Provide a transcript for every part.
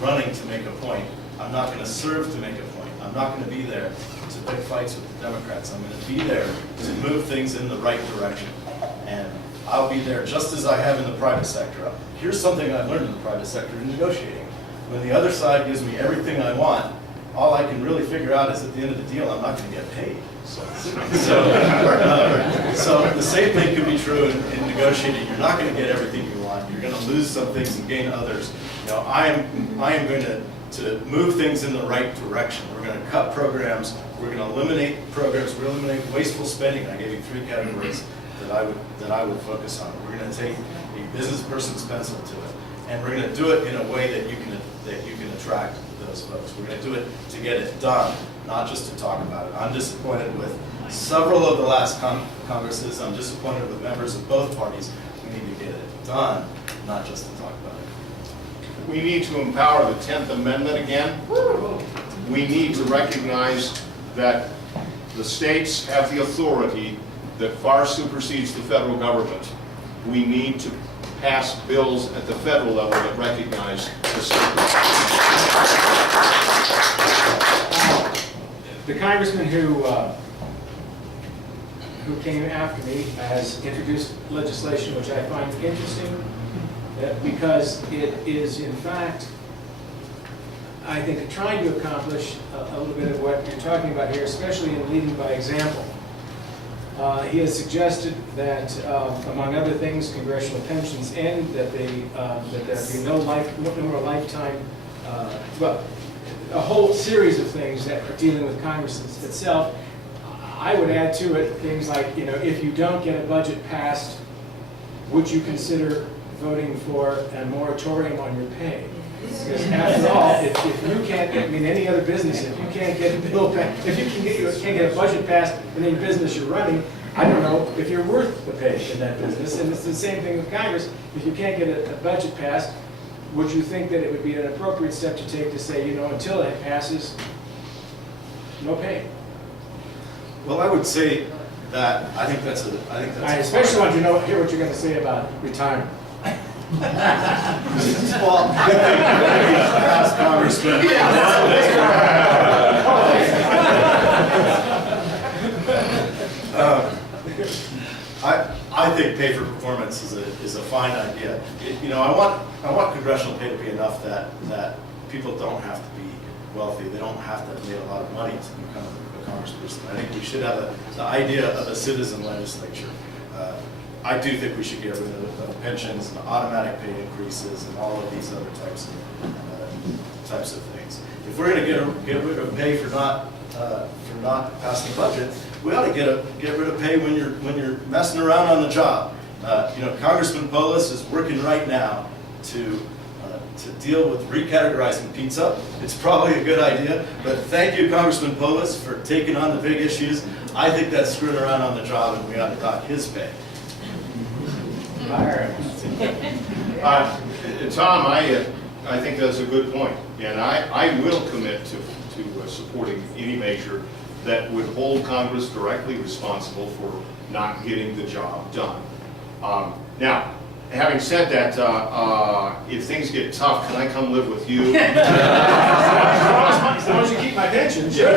running to make a point. I'm not going to serve to make a point. I'm not going to be there to pick fights with the Democrats. I'm going to be there to move things in the right direction. And I'll be there just as I have in the private sector. Here's something I've learned in the private sector in negotiating. When the other side gives me everything I want, all I can really figure out is at the end of the deal, I'm not going to get paid. So the same thing could be true in negotiating. You're not going to get everything you want. You're going to lose some things and gain others. You know, I am going to move things in the right direction. We're going to cut programs. We're going to eliminate programs. We're going to eliminate wasteful spending. I gave you 3 categories that I would focus on. We're going to take a business person's pencil to it, and we're going to do it in a way that you can attract those folks. We're going to do it to get it done, not just to talk about it. I'm disappointed with several of the last Congresses. I'm disappointed with members of both parties. We need to get it done, not just to talk about it. We need to empower the 10th Amendment again. We need to recognize that the states have the authority that far supersedes the federal government. We need to pass bills at the federal level that recognize the state. The congressman who came after me has introduced legislation which I find interesting because it is, in fact, I think, trying to accomplish a little bit of what you're talking about here, especially in leading by example. He has suggested that, among other things, congressional pensions end, that there be no more lifetime, well, a whole series of things that are dealing with Congress itself. I would add to it things like, you know, if you don't get a budget passed, would you consider voting for a moratorium on your pay? Because after all, if you can't, I mean, any other business, if you can't get a bill passed, if you can't get a budget passed in any business you're running, I don't know if you're worth the pay in that business. And it's the same thing with Congress. If you can't get a budget passed, would you think that it would be an appropriate step to take to say, you know, until it passes, no pay? Well, I would say that I think that's I especially want you to hear what you're going to say about retirement. well, ask Congressman. I think pay for performance is a fine idea. You know, I want congressional pay to be enough that people don't have to be wealthy. They don't have to have made a lot of money to become a congressperson. I think we should have the idea of a citizen legislature. I do think we should get rid of pensions and automatic pay increases and all of these other types of things. If we're going to get rid of pay for not passing the budget, we ought to get rid of pay when you're messing around on the job. You know, Congressman Polis is working right now to deal with recategorizing pizza. It's probably a good idea, but thank you, Congressman Polis, for taking on the big issues. I think that's screwing around on the job, and we ought to dock his pay. Tom, I think that's a good point, and I will commit to supporting any measure that would hold Congress directly responsible for not getting the job done. Now, having said that, if things get tough, can I come live with you? As long as you keep my pension, sure.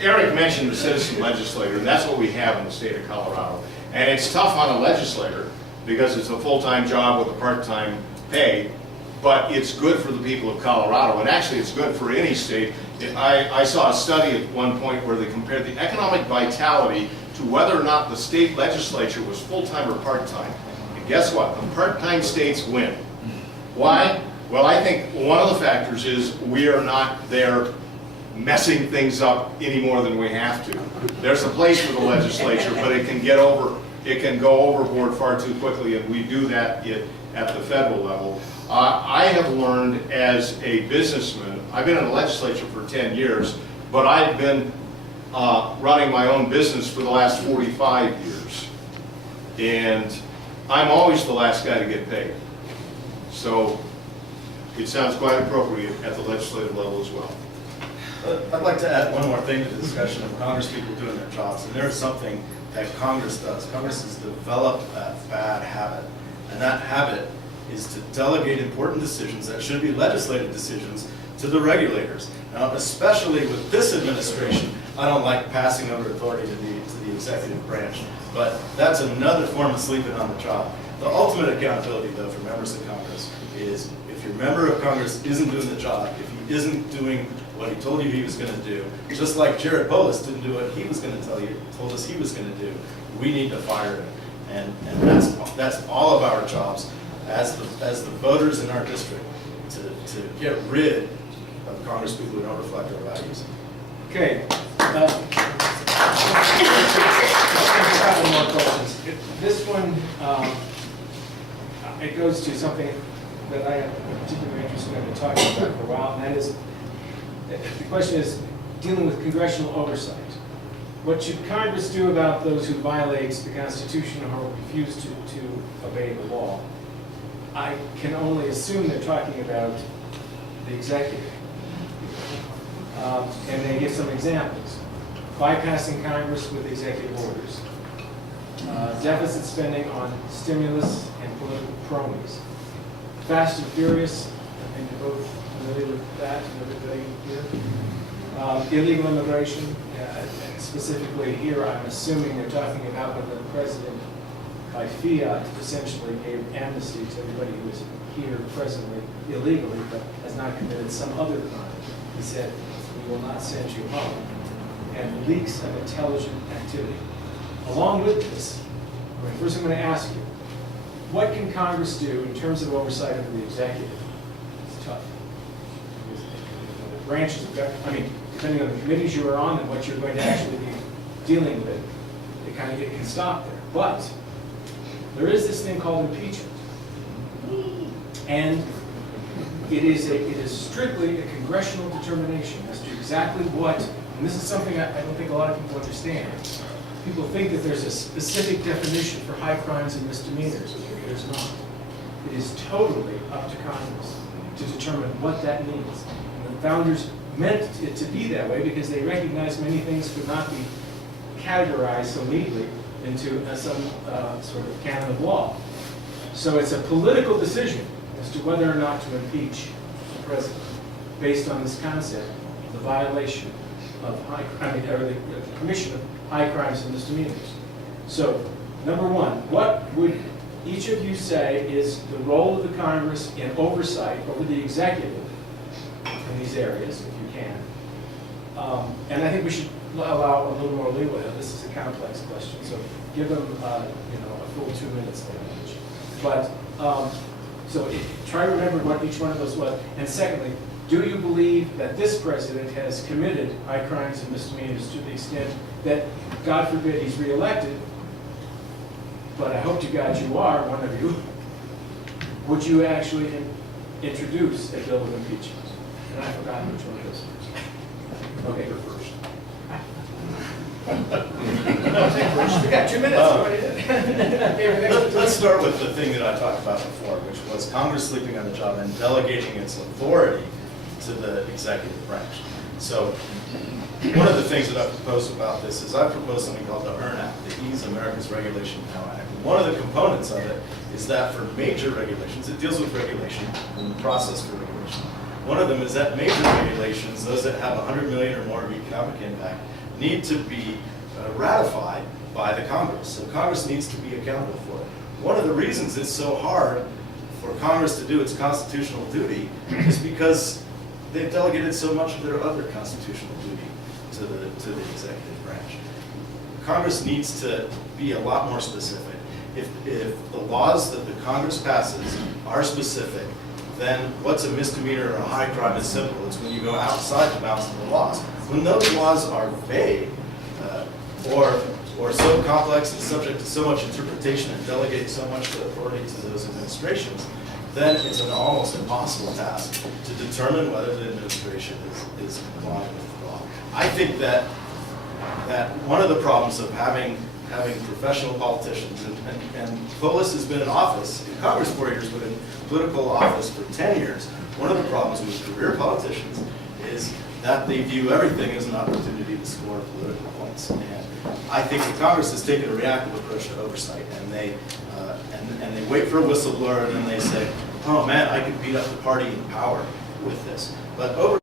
Eric mentioned the citizen legislator, and that's what we have in the state of Colorado. And it's tough on a legislator because it's a full-time job with a part-time pay, but it's good for the people of Colorado, and actually it's good for any state. I saw a study at one point where they compared the economic vitality to whether or not the state legislature was full-time or part-time. And guess what? The part-time states win. Why? Well, I think one of the factors is we are not there messing things up any more than we have to. There's a place for the legislature, but it can go overboard far too quickly, and we do that at the federal level. I have learned as a businessman, I've been in the legislature for 10 years, but I've been running my own business for the last 45 years. And I'm always the last guy to get paid. So it sounds quite appropriate at the legislative level as well. I'd like to add one more thing to the discussion of Congress people doing their jobs, and there's something that Congress does. Congress has developed that bad habit, and that habit is to delegate important decisions that should be legislative decisions to the regulators. Now, especially with this administration, I don't like passing over authority to the executive branch, but that's another form of sleeping on the job. The ultimate accountability, though, for members of Congress is if your member of Congress isn't doing the job, if he isn't doing what he told you he was going to do, just like Jared Polis didn't do what he was going to told us he was going to do, we need to fire him. And that's all of our jobs as the voters in our district to get rid of congresspeople who don't reflect our values. Okay. A couple more questions. This one, it goes to something that I am particularly interested in talking about for a while, and that is, the question is dealing with congressional oversight. What should Congress do about those who violate the Constitution or refuse to obey the law? I can only assume they're talking about the executive. And they give some examples. Bypassing Congress with executive orders. Deficit spending on stimulus and political cronies. Fast and Furious, I think you're both familiar with that, everybody here. Illegal immigration, and specifically here, I'm assuming they're talking about when the president, by fiat, essentially gave amnesty to everybody who is here presently illegally, but has not committed some other crime. He said, we will not send you home. And leaks of intelligent activity. Along with this, first I'm going to ask you, what can Congress do in terms of oversight of the executive? It's tough. The branches of government, I mean, depending on the committees you are on and what you're going to actually be dealing with, it can stop there. But there is this thing called impeachment. And it is strictly a congressional determination as to exactly what, and this is something I don't think a lot of people understand. People think that there's a specific definition for high crimes and misdemeanors. There's not. It is totally up to Congress to determine what that means. And the founders meant it to be that way because they recognized many things could not be categorized so neatly into some sort of canon of law. So it's a political decision as to whether or not to impeach the president based on this concept of the violation of the commission of high crimes and misdemeanors. So, number one, what would each of you say is the role of the Congress in oversight over the executive in these areas, if you can? And I think we should allow a little more leeway. This is a complex question, so give them a full 2 minutes there each. But so try to remember what each one of those was. And secondly, do you believe that this president has committed high crimes and misdemeanors to the extent that, God forbid, he's reelected, but I hope to God you are, one of you, would you actually introduce a bill of impeachment? And I forgot which one it is first. Okay, you're first. I'll take first. We got 2 minutes. Let's start with the thing that I talked about before, which was Congress sleeping on the job and delegating its authority to the executive branch. So one of the things that I've proposed about this is I've proposed something called the EARN Act, the Ease America's Regulation Now Act. One of the components of it is that for major regulations, it deals with regulation and the process for regulation. One of them is that major regulations, those that have 100 million or more of economic impact, need to be ratified by the Congress. So Congress needs to be accountable for it. One of the reasons it's so hard for Congress to do its constitutional duty is because they've delegated so much of their other constitutional duty to the executive branch. Congress needs to be a lot more specific. If the laws that the Congress passes are specific, then what's a misdemeanor or a high crime is simple. It's when you go outside the bounds of the laws. When those laws are vague or so complex and subject to so much interpretation and delegate so much authority to those administrations, then it's an almost impossible task to determine whether the administration is complying with the law. I think that one of the problems of having professional politicians, and Polis has been in office, in Congress 4 years, but in political office for 10 years, one of the problems with career politicians is that they view everything as an opportunity to score political points. And I think the Congress has taken a reactive approach to oversight, and they wait for a whistleblower, and then they say, oh man, I could beat up the party in power with this. But